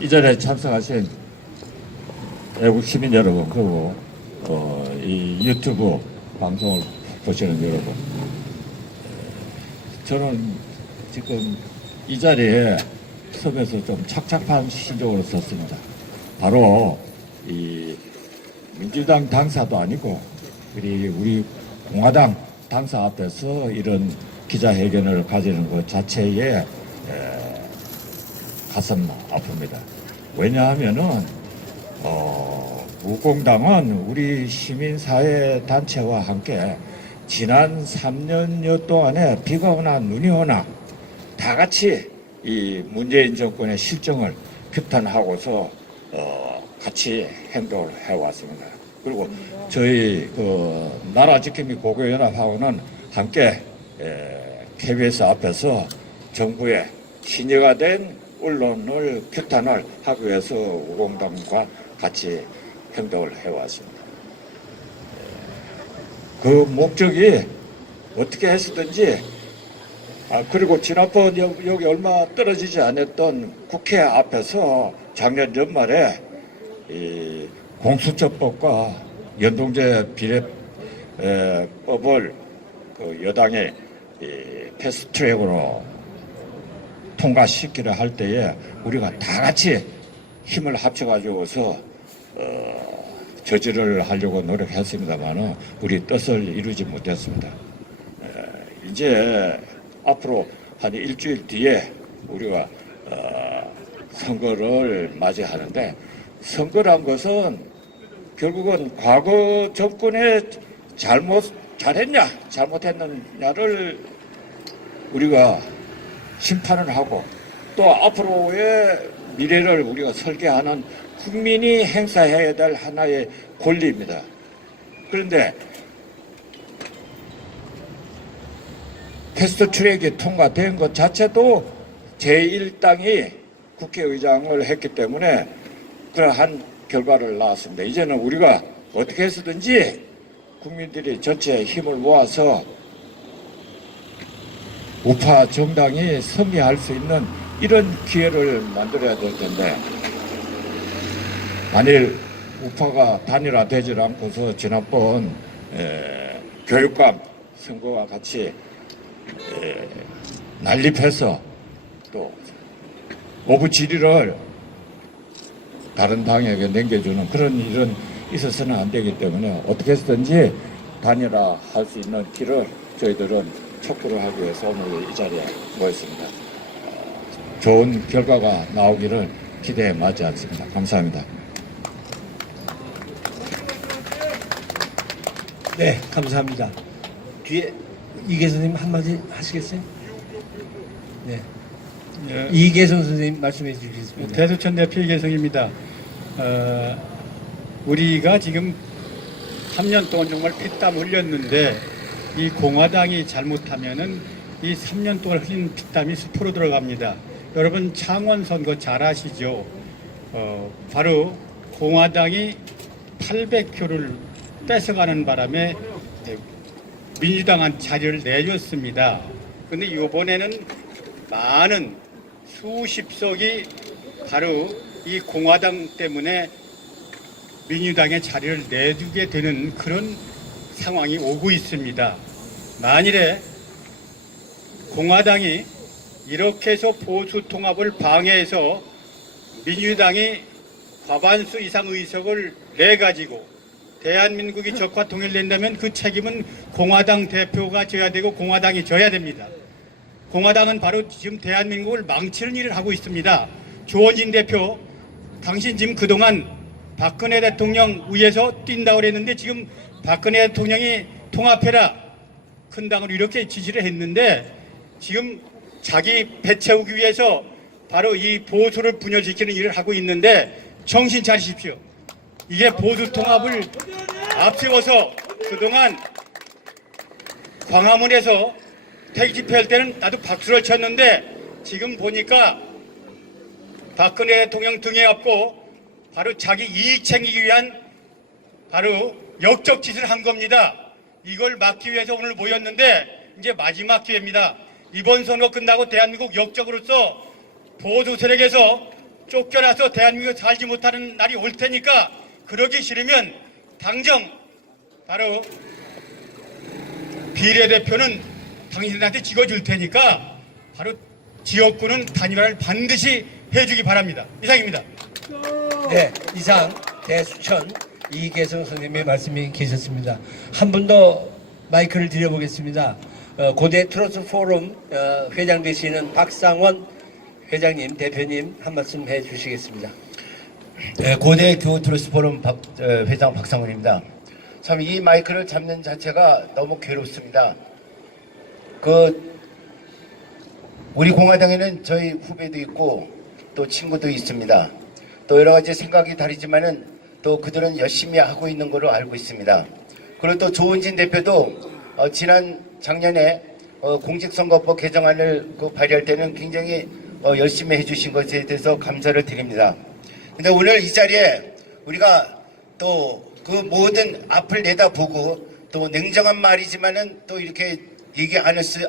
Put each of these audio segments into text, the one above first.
이 자리에 참석하신 애국 시민 여러분, 그리고 이 유튜브 방송을 보시는 여러분, 저는 지금 이 자리에 서면서 좀 착잡한 심정으로 섰습니다. 바로 이 민주당 당사도 아니고 우리 공화당 당사 앞에서 이런 기자회견을 가지는 것 자체에 가슴 아픕니다. 왜냐하면은 우공당은 우리 시민사회 단체와 함께 지난 3년여 동안에 비가 오나 눈이 오나 다 같이 이 문재인 정권의 실정을 규탄하고서 같이 행동을 해왔습니다. 그리고 저희 나라지킴이 고교연합하고는 함께 KBS 앞에서 정부의 신여가 된 언론을 규탄을 하기 위해서 우공당과 같이 행동을 해왔습니다. 그 목적이 어떻게 했었든지, 그리고 지난번 여기 얼마 떨어지지 않았던 국회 앞에서 작년 연말에 이 공수처법과 연동제 비례법을 그 여당이 패스트트랙으로 통과시키려 할 때에 우리가 다 같이 힘을 합쳐가지고서 저지를 하려고 노력했습니다만은 우리 뜻을 이루지 못했습니다. 이제 앞으로 한 일주일 뒤에 우리가 선거를 맞이하는데, 선거란 것은 결국은 과거 정권의 잘했냐 잘못했느냐를 우리가 심판을 하고, 또 앞으로의 미래를 우리가 설계하는 국민이 행사해야 될 하나의 권리입니다. 그런데 패스트트랙이 통과된 것 자체도 제1당이 국회의장을 했기 때문에 그러한 결과를 낳았습니다. 이제는 우리가 어떻게 해서든지 국민들이 전체 힘을 모아서 우파 정당이 승리할 수 있는 이런 기회를 만들어야 될 텐데, 만일 우파가 단일화되지 않고서 지난번 교육감 선거와 같이 난립해서 또 오부 질의를 다른 당에게 남겨주는 그런 일은 있어서는 안 되기 때문에 어떻게 해서든지 단일화할 수 있는 길을 저희들은 촉구를 하기 위해서 오늘 이 자리에 모였습니다. 좋은 결과가 나오기를 기대에 맞지 않습니다. 감사합니다. 네, 감사합니다. 뒤에 이계선 선생님 한마디 하시겠어요? 네. 예, 이계선 선생님 말씀해 주시겠습니다. 대수천 대표 이계성입니다. 우리가 지금 3년 동안 정말 피땀 흘렸는데, 이 공화당이 잘못하면은 이 3년 동안 흘린 피땀이 숲으로 들어갑니다. 여러분 창원 선거 잘 아시죠? 바로 공화당이 800표를 뺏어가는 바람에 민주당한 자리를 내줬습니다. 근데 이번에는 많은 수십 석이 바로 이 공화당 때문에 민주당의 자리를 내주게 되는 그런 상황이 오고 있습니다. 만일에 공화당이 이렇게 해서 보수 통합을 방해해서 민주당이 과반수 이상 의석을 내가지고 대한민국이 적화 통일된다면 그 책임은 공화당 대표가 져야 되고 공화당이 져야 됩니다. 공화당은 바로 지금 대한민국을 망치는 일을 하고 있습니다. 조원진 대표, 당신 지금 그동안 박근혜 대통령 위에서 뛴다고 그랬는데, 지금 박근혜 대통령이 통합해라, 큰 당을 이렇게 지시를 했는데, 지금 자기 배 채우기 위해서 바로 이 보수를 분열시키는 일을 하고 있는데 정신 차리십시오. 이게 보수 통합을 앞세워서 그동안 광화문에서 태극기 집회할 때는 나도 박수를 쳤는데, 지금 보니까 박근혜 대통령 등에 업고 바로 자기 이익 챙기기 위한 바로 역적 짓을 한 겁니다. 이걸 막기 위해서 오늘 모였는데 이제 마지막 기회입니다. 이번 선거 끝나고 대한민국 역적으로서 보수 세력에서 쫓겨나서 대한민국에 살지 못하는 날이 올 테니까 그러기 싫으면 당정 바로 비례대표는 당신들한테 찍어줄 테니까 바로 지역구는 단일화를 반드시 해주기 바랍니다. 이상입니다. 네, 이상 대수천 이계성 선생님의 말씀이 계셨습니다. 한 분 더 마이크를 드려보겠습니다. 고대 트러스 포럼 회장 되시는 박상원 회장님, 대표님 한 말씀 해주시겠습니다. 네, 고대 교우 트러스 포럼 회장 박상훈입니다. 참 이 마이크를 잡는 자체가 너무 괴롭습니다. 우리 공화당에는 저희 후배도 있고 또 친구도 있습니다. 또 여러 가지 생각이 다르지만은 또 그들은 열심히 하고 있는 걸로 알고 있습니다. 그리고 또 조은진 대표도 지난 작년에 공직선거법 개정안을 발의할 때는 굉장히 열심히 해주신 것에 대해서 감사를 드립니다. 근데 오늘 이 자리에 우리가 또 그 모든 앞을 내다보고 또 냉정한 말이지만은 또 이렇게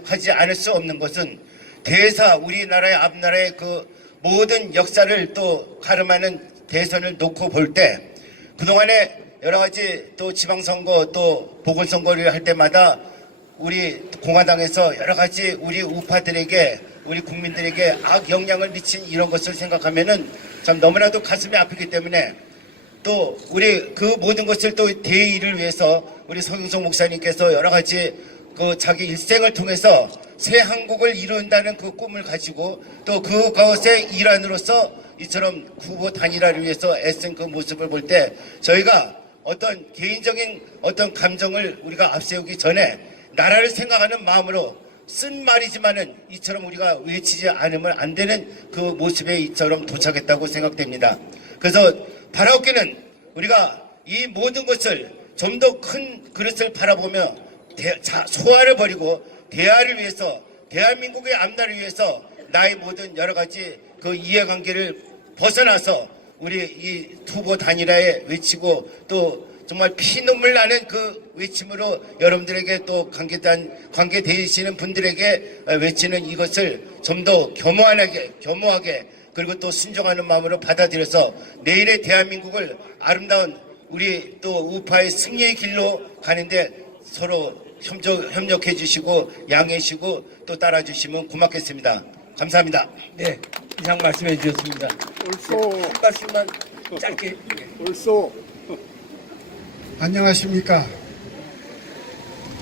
하지 않을 수 없는 것은 대사 우리나라의 앞나라의 그 모든 역사를 또 가름하는 대선을 놓고 볼 때 그동안에 여러 가지 또 지방선거 또 보궐선거를 할 때마다 우리 공화당에서 여러 가지 우리 우파들에게 우리 국민들에게 악영향을 미친 이런 것을 생각하면은 참 너무나도 가슴이 아프기 때문에 또 우리 그 모든 것을 또 대의를 위해서 우리 서경석 목사님께서 여러 가지 그 자기 일생을 통해서 새 한국을 이룬다는 그 꿈을 가지고 또 그것의 일환으로서 이처럼 후보 단일화를 위해서 애쓴 그 모습을 볼 때 저희가 어떤 개인적인 어떤 감정을 우리가 앞세우기 전에 나라를 생각하는 마음으로 쓴 말이지만은 이처럼 우리가 외치지 않으면 안 되는 그 모습에 이처럼 도착했다고 생각됩니다. 그래서 바라옵기는 우리가 이 모든 것을 좀 더 큰 그릇을 바라보며 소화를 버리고 대화를 위해서 대한민국의 앞날을 위해서 나의 모든 여러 가지 그 이해관계를 벗어나서 우리 이 후보 단일화에 외치고 또 정말 피눈물 나는 그 외침으로 여러분들에게 또 관계되시는 분들에게 외치는 이것을 좀 더 겸허하게 그리고 또 순종하는 마음으로 받아들여서 내일의 대한민국을 아름다운 우리 또 우파의 승리의 길로 가는데 서로 협력해 주시고 양해해 주시고 또 따라 주시면 고맙겠습니다. 감사합니다. 네, 이상 말씀해 주셨습니다. 한 말씀만 짧게. 올소 안녕하십니까.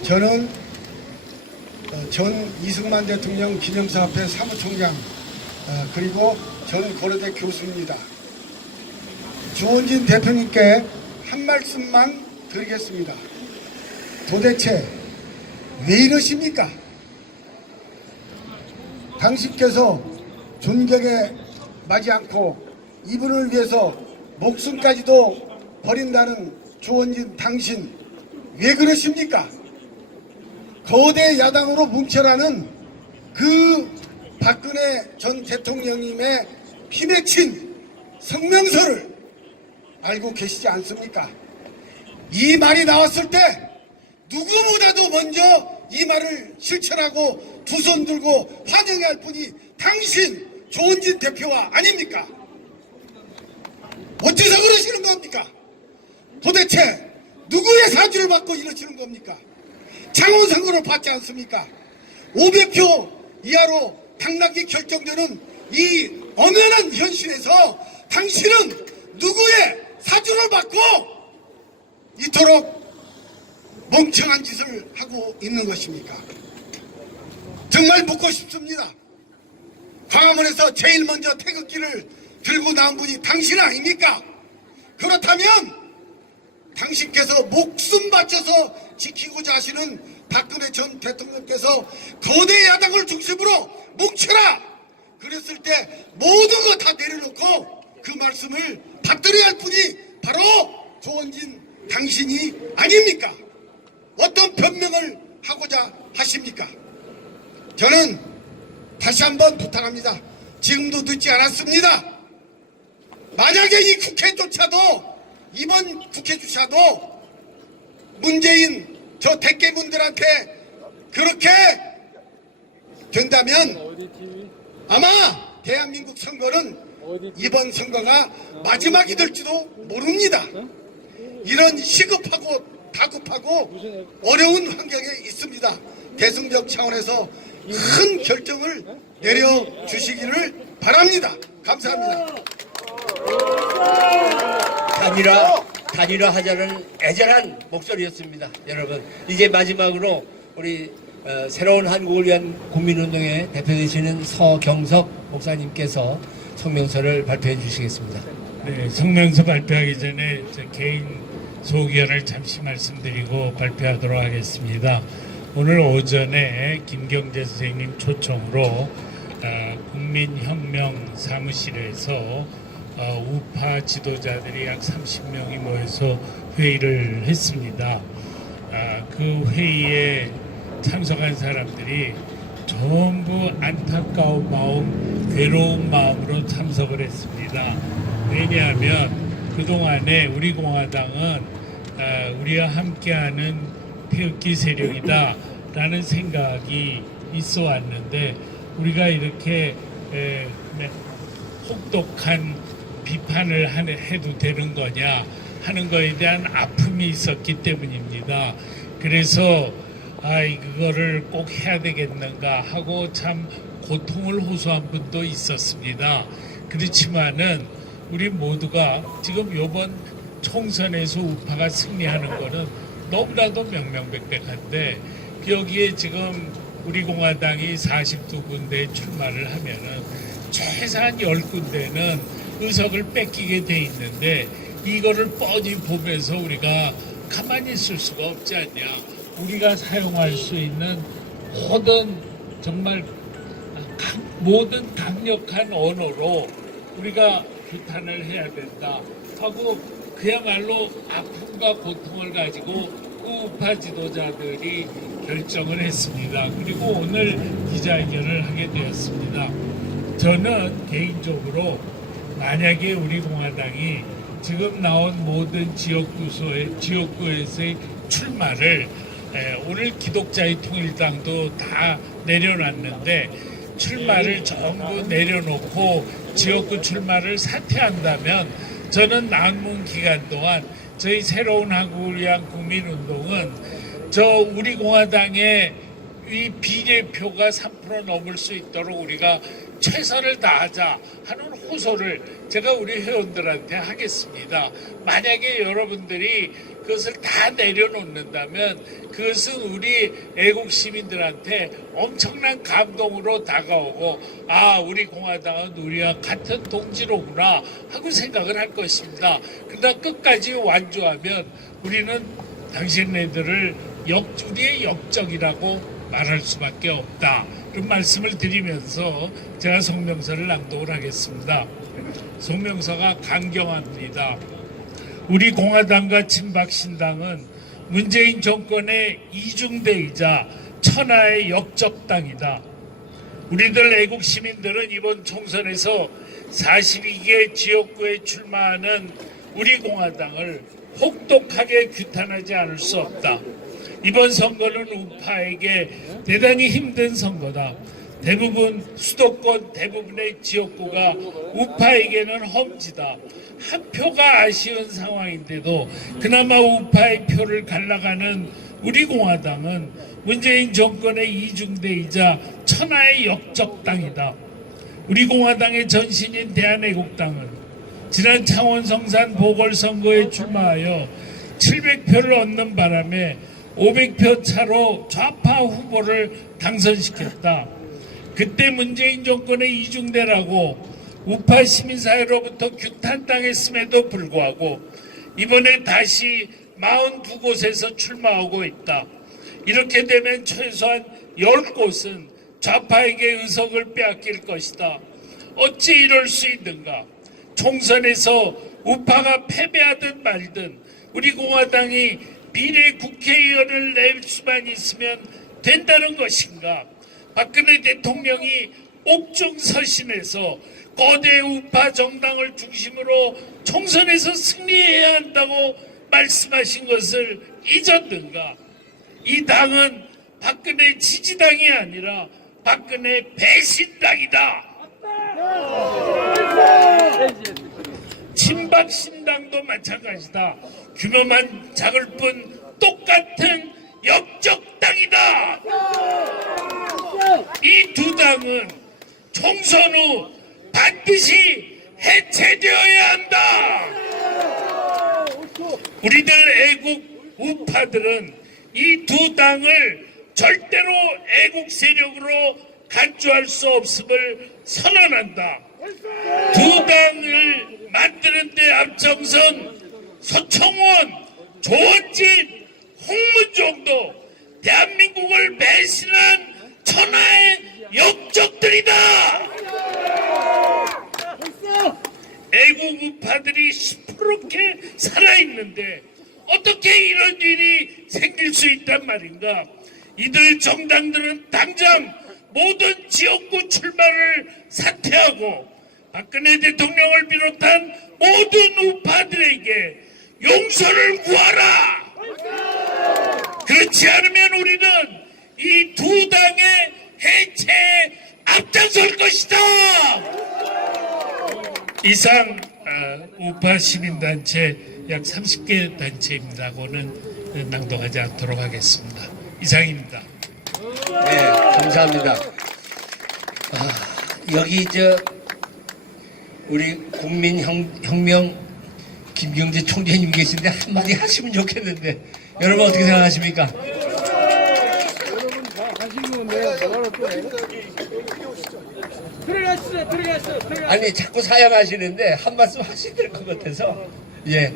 저는 전 이승만 대통령 기념사업회 사무총장 그리고 전 고려대 교수입니다. 주원진 대표님께 한 말씀만 드리겠습니다. 도대체 왜 이러십니까? 당신께서 존경에 마지 않고 이분을 위해서 목숨까지도 버린다는 주원진 당신 왜 그러십니까? 거대 야당으로 뭉쳐라는 그 박근혜 전 대통령님의 피맺힌 성명서를 알고 계시지 않습니까? 이 말이 나왔을 때 누구보다도 먼저 이 말을 실천하고 두 손 들고 환영해야 할 분이 당신 조원진 대표와 아닙니까? 어째서 그러시는 겁니까? 도대체 누구의 사주를 받고 이러시는 겁니까? 장원선거를 받지 않습니까? 500표 이하로 당락이 결정되는 이 엄연한 현실에서 당신은 누구의 사주를 받고 이토록 멍청한 짓을 하고 있는 것입니까? 정말 묻고 싶습니다. 광화문에서 제일 먼저 태극기를 들고 나온 분이 당신 아닙니까? 그렇다면 당신께서 목숨 바쳐서 지키고자 하시는 박근혜 전 대통령께서 거대 야당을 중심으로 뭉쳐라 그랬을 때 모든 거 다 내려놓고 그 말씀을 받들어야 할 분이 바로 조원진 당신이 아닙니까? 어떤 변명을 하고자 하십니까? 저는 다시 한번 부탁합니다. 지금도 늦지 않았습니다. 만약에 이 국회조차도 이번 국회조차도 문재인 저 대깨문들한테 그렇게 된다면 아마 대한민국 선거는 이번 선거가 마지막이 될지도 모릅니다. 이런 시급하고 다급하고 어려운 환경에 있습니다. 대승적 차원에서 큰 결정을 내려주시기를 바랍니다. 감사합니다. 단일화하자는 애절한 목소리였습니다. 여러분, 이제 마지막으로 우리 새로운 한국을 위한 국민운동의 대표 되시는 서경석 목사님께서 성명서를 발표해 주시겠습니다. 네, 성명서 발표하기 전에 저 개인 소견을 잠시 말씀드리고 발표하도록 하겠습니다. 오늘 오전에 김경재 선생님 초청으로 국민혁명 사무실에서 우파 지도자들이 약 30명이 모여서 회의를 했습니다. 그 회의에 참석한 사람들이 전부 안타까운 마음, 괴로운 마음으로 참석을 했습니다. 왜냐하면 그동안에 우리 공화당은 우리와 함께하는 태극기 세력이다 라는 생각이 있어 왔는데, 우리가 이렇게 혹독한 비판을 해도 되는 거냐 하는 거에 대한 아픔이 있었기 때문입니다. 그래서 그거를 꼭 해야 되겠는가 하고 참 고통을 호소한 분도 있었습니다. 그렇지만은 우리 모두가 지금 이번 총선에서 우파가 승리하는 거는 너무나도 명명백백한데, 여기에 지금 우리 공화당이 42군데 출마를 하면은 최소한 10군데는 의석을 뺏기게 돼 있는데, 이거를 뻔히 보면서 우리가 가만히 있을 수가 없지 않냐. 우리가 사용할 수 있는 모든 강력한 언어로 우리가 규탄을 해야 된다 하고, 그야말로 아픔과 고통을 가지고 우파 지도자들이 결정을 했습니다. 그리고 오늘 기자회견을 하게 되었습니다. 저는 개인적으로 만약에 우리 공화당이 지금 나온 모든 지역구에서의 출마를 오늘 기독자의 통일당도 다 내려놨는데, 출마를 전부 내려놓고 지역구 출마를 사퇴한다면, 저는 남은 기간 동안 저희 새로운 한국을 위한 국민운동은 우리 공화당의 이 비례표가 3% 넘을 수 있도록 우리가 최선을 다하자 하는 호소를 제가 우리 회원들한테 하겠습니다. 만약에 여러분들이 그것을 다 내려놓는다면 그것은 우리 애국 시민들한테 엄청난 감동으로 다가오고, 우리 공화당은 우리와 같은 동지로구나 하고 생각을 할 것입니다. 그러나 끝까지 완주하면 우리는 당신네들을 우리의 역적이라고 말할 수밖에 없다. 그런 말씀을 드리면서 제가 성명서를 낭독을 하겠습니다. 성명서가 강경합니다. 우리 공화당과 친박신당은 문재인 정권의 이중대이자 천하의 역적당이다. 우리들 애국 시민들은 이번 총선에서 42개 지역구에 출마하는 우리 공화당을 혹독하게 규탄하지 않을 수 없다. 이번 선거는 우파에게 대단히 힘든 선거다. 수도권 대부분의 지역구가 우파에게는 험지다. 한 표가 아쉬운 상황인데도 그나마 우파의 표를 갈라가는 우리 공화당은 문재인 정권의 이중대이자 천하의 역적당이다. 우리 공화당의 전신인 대한애국당은 지난 창원 성산 보궐선거에 출마하여 700표를 얻는 바람에 500표 차로 좌파 후보를 당선시켰다. 그때 문재인 정권의 이중대라고 우파 시민사회로부터 규탄당했음에도 불구하고 이번에 다시 42곳에서 출마하고 있다. 이렇게 되면 최소한 10곳은 좌파에게 의석을 빼앗길 것이다. 어찌 이럴 수 있는가? 총선에서 우파가 패배하든 말든 우리 공화당이 비례 국회의원을 낼 수만 있으면 된다는 것인가? 박근혜 대통령이 옥중서신에서 거대 우파 정당을 중심으로 총선에서 승리해야 한다고 말씀하신 것을 잊었는가? 이 당은 박근혜 지지당이 아니라 박근혜 배신당이다. 마찬가지다. 규모만 작을 뿐 똑같은 역적당이다. 이 두 당은 총선 후 반드시 해체되어야 한다. 우리들 애국 우파들은 이 두 당을 절대로 애국 세력으로 간주할 수 없음을 선언한다. 두 당을 만드는 데 앞장선 서청원, 조원진, 홍문종도 대한민국을 배신한 천하의 역적들이다. 애국 우파들이 시퍼렇게 살아있는데 어떻게 이런 일이 생길 수 있단 말인가. 이들 정당들은 당장 모든 지역구 출마를 사퇴하고 박근혜 대통령을 비롯한 모든 우파들에게 용서를 구하라. 그렇지 않으면 우리는 이 두 당의 해체에 앞장설 것이다. 이상 우파 시민단체 약 30개 단체입니다고는 낭독하지 않도록 하겠습니다. 이상입니다. 네, 감사합니다. 여기 우리 국민혁명 김경재 총재님 계신데 한마디 하시면 좋겠는데 여러분 어떻게 생각하십니까? 아니 자꾸 사양하시는데 한 말씀 하셔야 될 것 같아서. 예.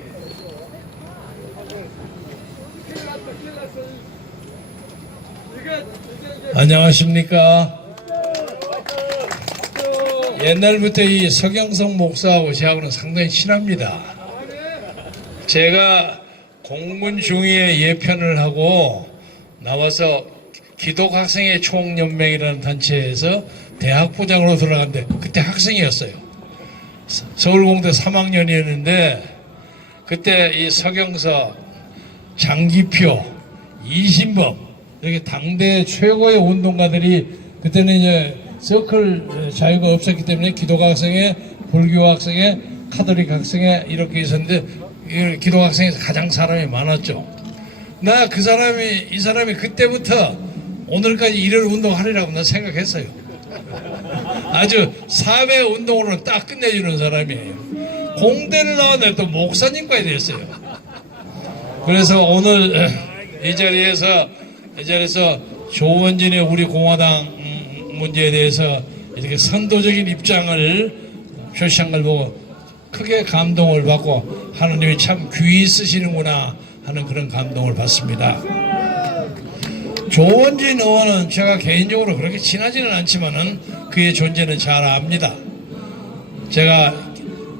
안녕하십니까. 옛날부터 이 서경석 목사하고 저하고는 상당히 친합니다. 제가 공군 중위에 예편을 하고 나와서 기독학생의 총연맹이라는 단체에서 대학부장으로 들어갔는데 그때 학생이었어요. 서울공대 3학년이었는데 그때 이 서경석, 장기표, 이신범 이렇게 당대 최고의 운동가들이 그때는 이제 서클 자유가 없었기 때문에 기독학생회, 불교학생회, 카톨릭 학생회 이렇게 있었는데 기독학생에서 가장 사람이 많았죠. 나 이 사람이 그때부터 오늘까지 이런 운동하리라고 나 생각했어요. 아주 사회 운동으로는 딱 끝내주는 사람이에요. 공대를 나왔는데 또 목사님까지 됐어요. 그래서 오늘 이 자리에서 조원진의 우리 공화당 문제에 대해서 이렇게 선도적인 입장을 표시한 걸 보고 크게 감동을 받고 하나님이 참 귀히 쓰시는구나 하는 그런 감동을 받습니다. 조원진 의원은 제가 개인적으로 그렇게 친하지는 않지만은 그의 존재는 잘 압니다. 제가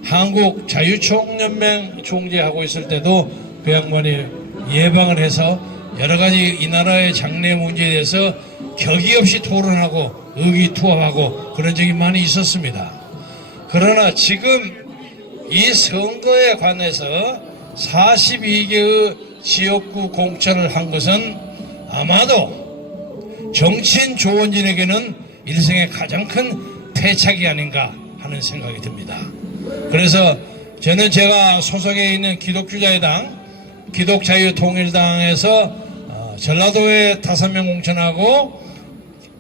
한국 자유총연맹 총재하고 있을 때도 그 양반이 예방을 해서 여러 가지 이 나라의 장래 문제에 대해서 격이 없이 토론하고 의기투합하고 그런 적이 많이 있었습니다. 그러나 지금 이 선거에 관해서 42개의 지역구 공천을 한 것은 아마도 정치인 조원진에게는 일생의 가장 큰 패착이 아닌가 하는 생각이 듭니다. 그래서 저는 제가 소속해 있는 기독주자유당, 기독자유통일당에서 전라도에 5명 공천하고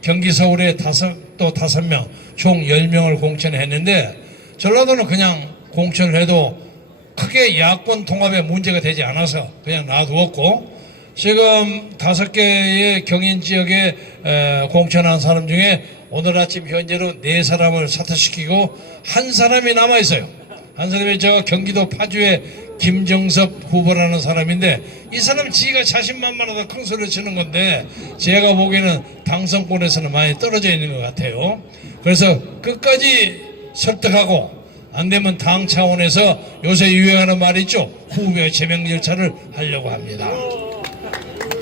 경기 서울에 또 5명, 총 10명을 공천했는데 전라도는 그냥 공천을 해도 크게 야권 통합에 문제가 되지 않아서 그냥 놔두었고 지금 5개의 경인 지역에 공천한 사람 중에 오늘 아침 현재로 4사람을 사퇴시키고 한 사람이 남아있어요. 한 사람이 저 경기도 파주의 김정섭 후보라는 사람인데 이 사람 지가 자신만만하다 큰 소리를 치는 건데 제가 보기에는 당선권에서는 많이 떨어져 있는 것 같아요. 그래서 끝까지 설득하고 안 되면 당 차원에서 요새 유행하는 말이 있죠. 후배 제명 절차를 하려고 합니다.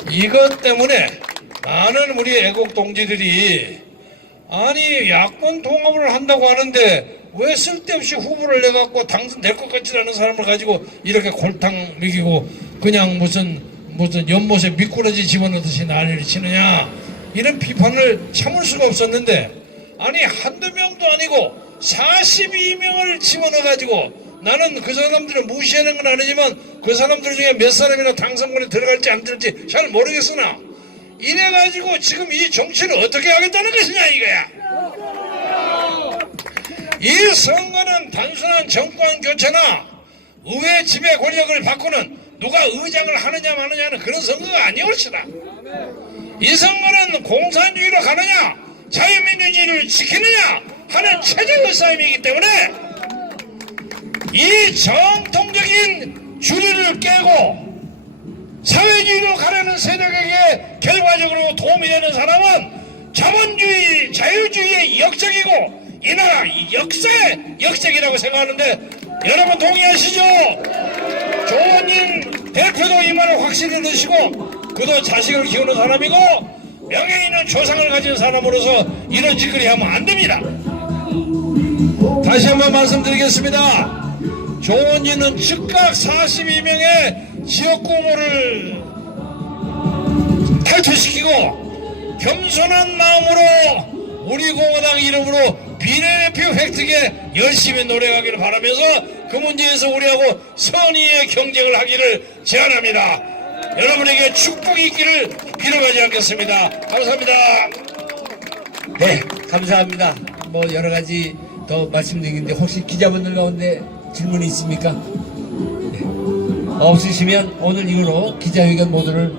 이것 때문에 많은 우리 애국 동지들이 아니 야권 통합을 한다고 하는데 왜 쓸데없이 후보를 내갖고 당선될 것 같지 않은 사람을 가지고 이렇게 골탕 먹이고 그냥 무슨 연못에 미꾸라지 집어넣듯이 난리를 치느냐 이런 비판을 참을 수가 없었는데 아니 한두 명도 아니고 42명을 집어넣어가지고 나는 그 사람들을 무시하는 건 아니지만 그 사람들 중에 몇 사람이나 당선권에 들어갈지 안 들을지 잘 모르겠으나 이래가지고 지금 이 정치를 어떻게 하겠다는 것이냐 이거야. 이 선거는 단순한 정권 교체나 의회 지배 권력을 바꾸는 누가 의장을 하느냐 마느냐는 그런 선거가 아니올시다. 이 선거는 공산주의로 가느냐 자유민주주의를 지키느냐 하는 최적의 싸움이기 때문에 이 정통적인 주류를 깨고 사회주의로 가려는 세력에게 결과적으로 도움이 되는 사람은 자본주의, 자유주의의 역적이고 이 나라 역사의 역적이라고 생각하는데 여러분 동의하시죠? 조원진 대표도 이 말을 확실히 넣으시고 그도 자식을 키우는 사람이고 명예 있는 조상을 가진 사람으로서 이런 짓거리 하면 안 됩니다. 다시 한번 말씀드리겠습니다. 조원진은 즉각 42명의 지역구호를 탈퇴시키고 겸손한 마음으로 우리 공화당 이름으로 비례대표 획득에 열심히 노력하기를 바라면서 그 문제에서 우리하고 선의의 경쟁을 하기를 제안합니다. 여러분에게 축복이 있기를 빌어가지 않겠습니다. 감사합니다. 네, 감사합니다. 뭐 여러 가지 더 말씀드리는데 혹시 기자분들 가운데 질문이 있습니까? 네. 없으시면 오늘 이후로 기자회견 모드를